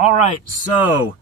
Alright, so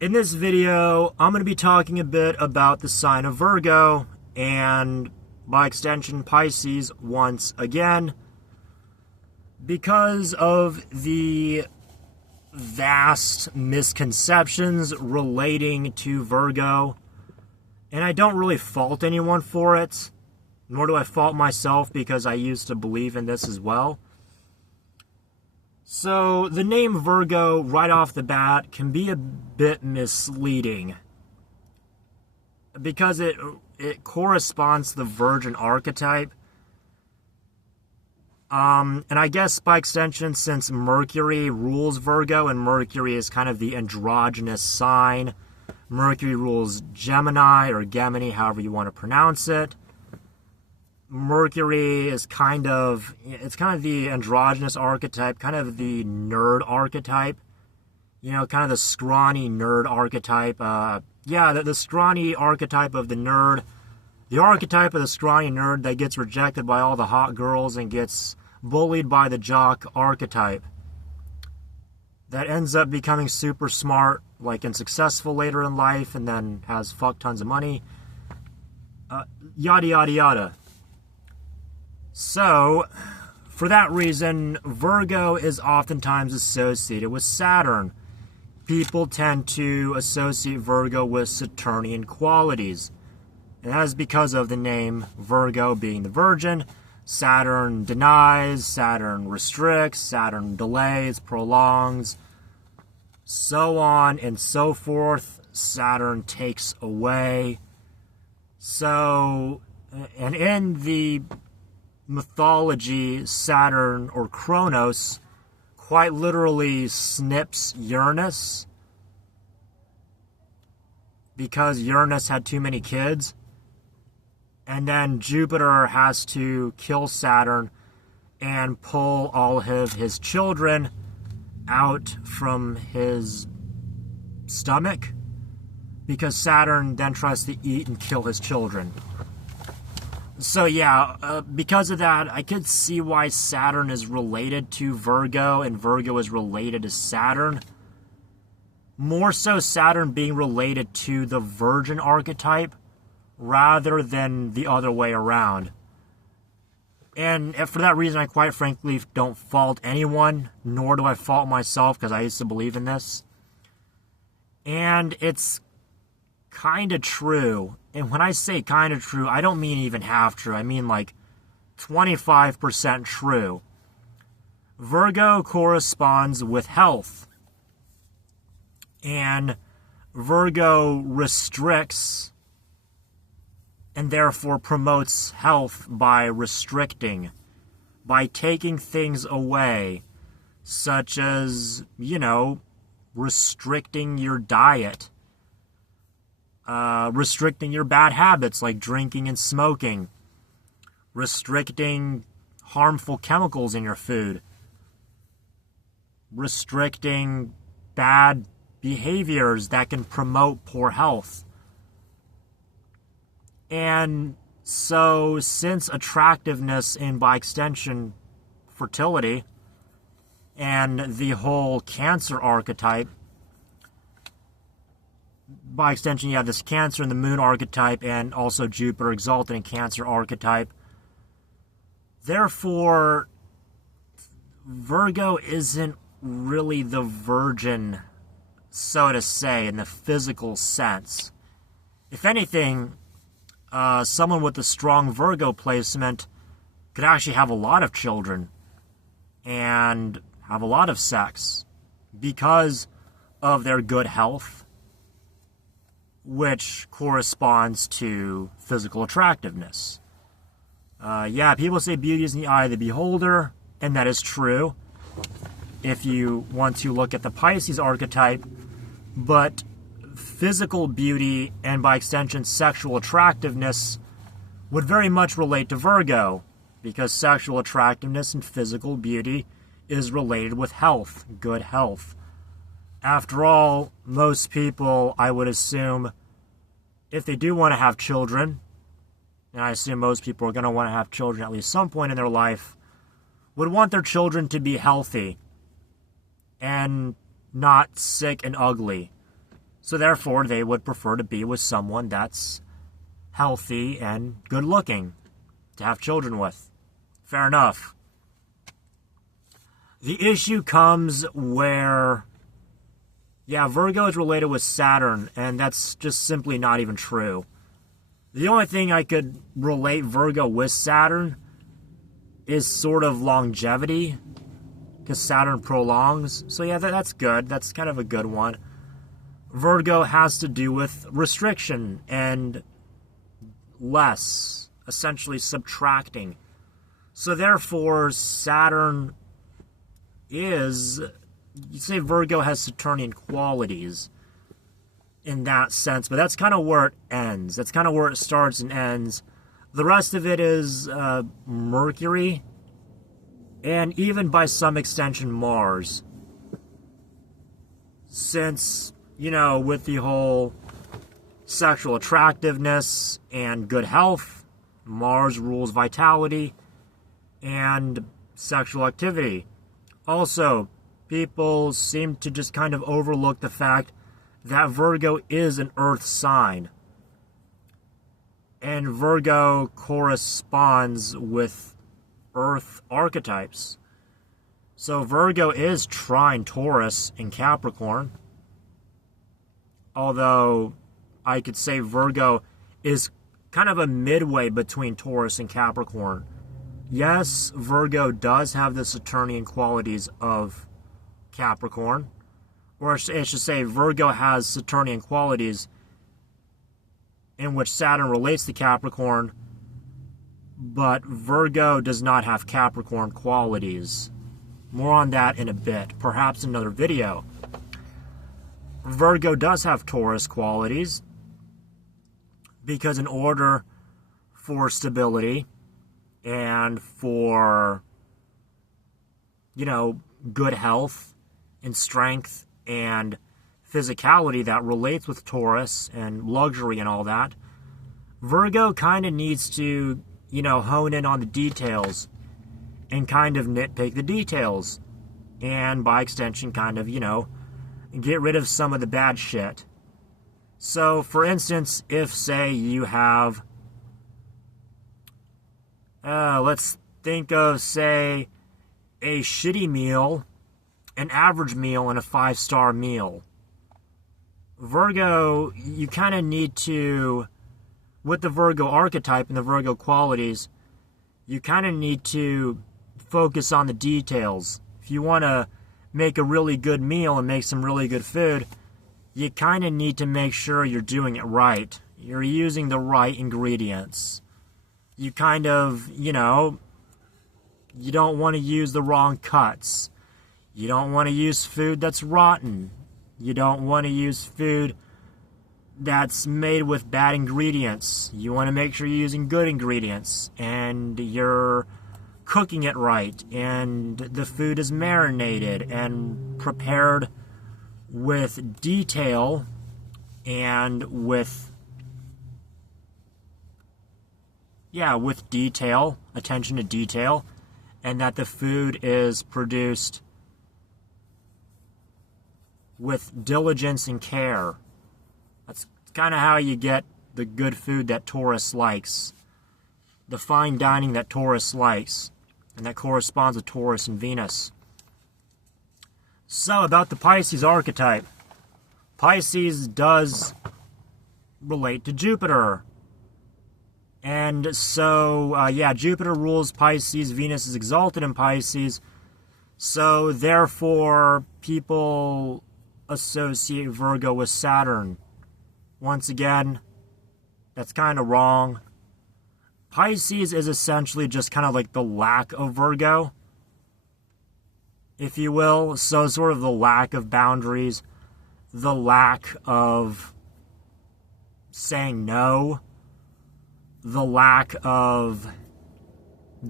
in this video, I'm going to be talking a bit about the sign of Virgo and, by extension, Pisces once again, because of the vast misconceptions relating to Virgo. And I don't really fault anyone for it, nor do I fault myself because I used to believe in this as well. So, the name Virgo, right off the bat, can be a bit misleading because it corresponds to the Virgin archetype. And I guess by extension, since Mercury rules Virgo, and Mercury is kind of the androgynous sign, Mercury rules Gemini, or Gemini, however you want to pronounce it. Mercury is kind of the androgynous archetype, kind of the nerd archetype. You know, kind of the scrawny nerd archetype. The scrawny archetype of the nerd. The archetype of the scrawny nerd that gets rejected by all the hot girls and gets bullied by the jock archetype. That ends up becoming super smart, and successful later in life, and then has fuck tons of money. Yada, yada, yada. So, for that reason, Virgo is oftentimes associated with Saturn. People tend to associate Virgo with Saturnian qualities. And that is because of the name Virgo being the Virgin. Saturn denies, Saturn restricts, Saturn delays, prolongs, so on and so forth. Saturn takes away. So, and in the mythology, Saturn, or Kronos, quite literally snips Uranus because Uranus had too many kids. And then Jupiter has to kill Saturn and pull all of his children out from his stomach because Saturn then tries to eat and kill his children. So yeah, because of that, I could see why Saturn is related to Virgo and Virgo is related to Saturn. More so Saturn being related to the Virgin archetype rather than the other way around. And for that reason, I quite frankly don't fault anyone, nor do I fault myself because I used to believe in this. And it's kind of true. And when I say kind of true, I don't mean even half true. I mean 25% true. Virgo corresponds with health. And Virgo restricts and therefore promotes health by restricting, by taking things away, such as, restricting your diet. Restricting your bad habits like drinking and smoking, restricting harmful chemicals in your food, restricting bad behaviors that can promote poor health. And so, since attractiveness and by extension fertility and the whole Cancer archetype, by extension, you have this Cancer and the Moon archetype and also Jupiter exalted in Cancer archetype. Therefore, Virgo isn't really the Virgin, so to say, in the physical sense. If anything, someone with a strong Virgo placement could actually have a lot of children and have a lot of sex because of their good health, which corresponds to physical attractiveness. People say beauty is in the eye of the beholder, and that is true if you want to look at the Pisces archetype, but physical beauty and by extension sexual attractiveness would very much relate to Virgo, because sexual attractiveness and physical beauty is related with health, good health. After all, most people, I would assume, if they do want to have children, and I assume most people are going to want to have children at least some point in their life, would want their children to be healthy. And not sick and ugly. So therefore, they would prefer to be with someone that's healthy and good looking to have children with. Fair enough. The issue comes where, Virgo is related with Saturn, and that's just simply not even true. The only thing I could relate Virgo with Saturn is sort of longevity, because Saturn prolongs. So yeah, that's good. That's kind of a good one. Virgo has to do with restriction and less, essentially subtracting. So therefore, Saturn is, you say Virgo has Saturnian qualities in that sense, but that's kind of where it ends. That's kind of where it starts and ends. The rest of it is Mercury, and even by some extension Mars. Since, with the whole sexual attractiveness and good health, Mars rules vitality and sexual activity. Also, people seem to just kind of overlook the fact that Virgo is an earth sign. And Virgo corresponds with earth archetypes. So Virgo is trine Taurus and Capricorn. Although I could say Virgo is kind of a midway between Taurus and Capricorn. Yes, Virgo does have the Saturnian qualities of Capricorn. Or I should say Virgo has Saturnian qualities in which Saturn relates to Capricorn, but Virgo does not have Capricorn qualities. More on that in a bit, perhaps another video. Virgo does have Taurus qualities, because in order for stability and for, good health and strength and physicality that relates with Taurus and luxury and all that, Virgo kind of needs to, hone in on the details and kind of nitpick the details. And by extension, kind of, get rid of some of the bad shit. So, for instance, if, say, you have, let's think of, say, a shitty meal, an average meal, and a 5-star meal. Virgo, you kind of need to, with the Virgo archetype and the Virgo qualities, you kind of need to focus on the details. If you want to make a really good meal and make some really good food, you kind of need to make sure you're doing it right. You're using the right ingredients. You kind of, you don't want to use the wrong cuts. You don't want to use food that's rotten. You don't want to use food that's made with bad ingredients. You want to make sure you're using good ingredients and you're cooking it right and the food is marinated and prepared with detail and with detail, attention to detail, and that the food is produced with diligence and care. That's kind of how you get the good food that Taurus likes. The fine dining that Taurus likes. And that corresponds with Taurus and Venus. So, about the Pisces archetype. Pisces does relate to Jupiter. And so, Jupiter rules Pisces. Venus is exalted in Pisces. So, therefore, people associate Virgo with Saturn. Once again, that's kind of wrong. Pisces is essentially just kind of like the lack of Virgo, if you will. So sort of the lack of boundaries, the lack of saying no, the lack of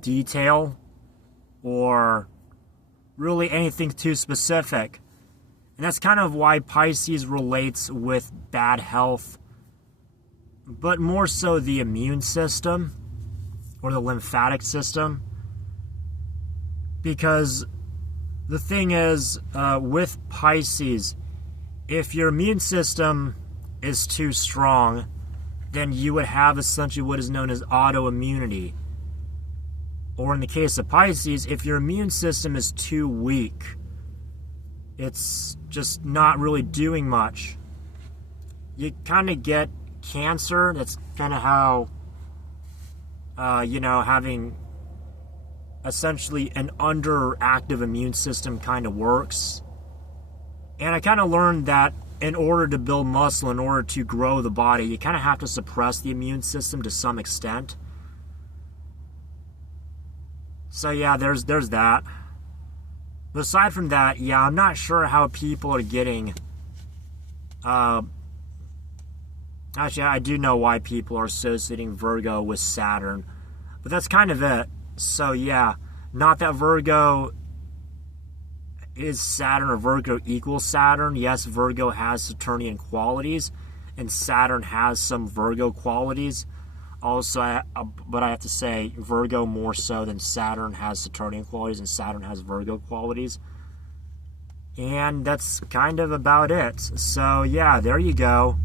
detail, or really anything too specific. And that's kind of why Pisces relates with bad health, but more so the immune system or the lymphatic system. Because the thing is, with Pisces, if your immune system is too strong, then you would have essentially what is known as autoimmunity. Or in the case of Pisces, if your immune system is too weak, it's just not really doing much, you kind of get cancer. That's kind of how, having essentially an underactive immune system kind of works. And I kind of learned that in order to build muscle, in order to grow the body, you kind of have to suppress the immune system to some extent. So yeah, there's that. But aside from that, yeah, I'm not sure how people are getting... Actually, I do know why people are associating Virgo with Saturn. But that's kind of it. So yeah, not that Virgo is Saturn or Virgo equals Saturn. Yes, Virgo has Saturnian qualities, and Saturn has some Virgo qualities. Also, but I have to say, Virgo more so than Saturn has Saturnian qualities, and Saturn has Virgo qualities. And that's kind of about it. So yeah, there you go.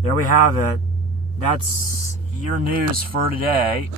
There we have it. That's your news for today.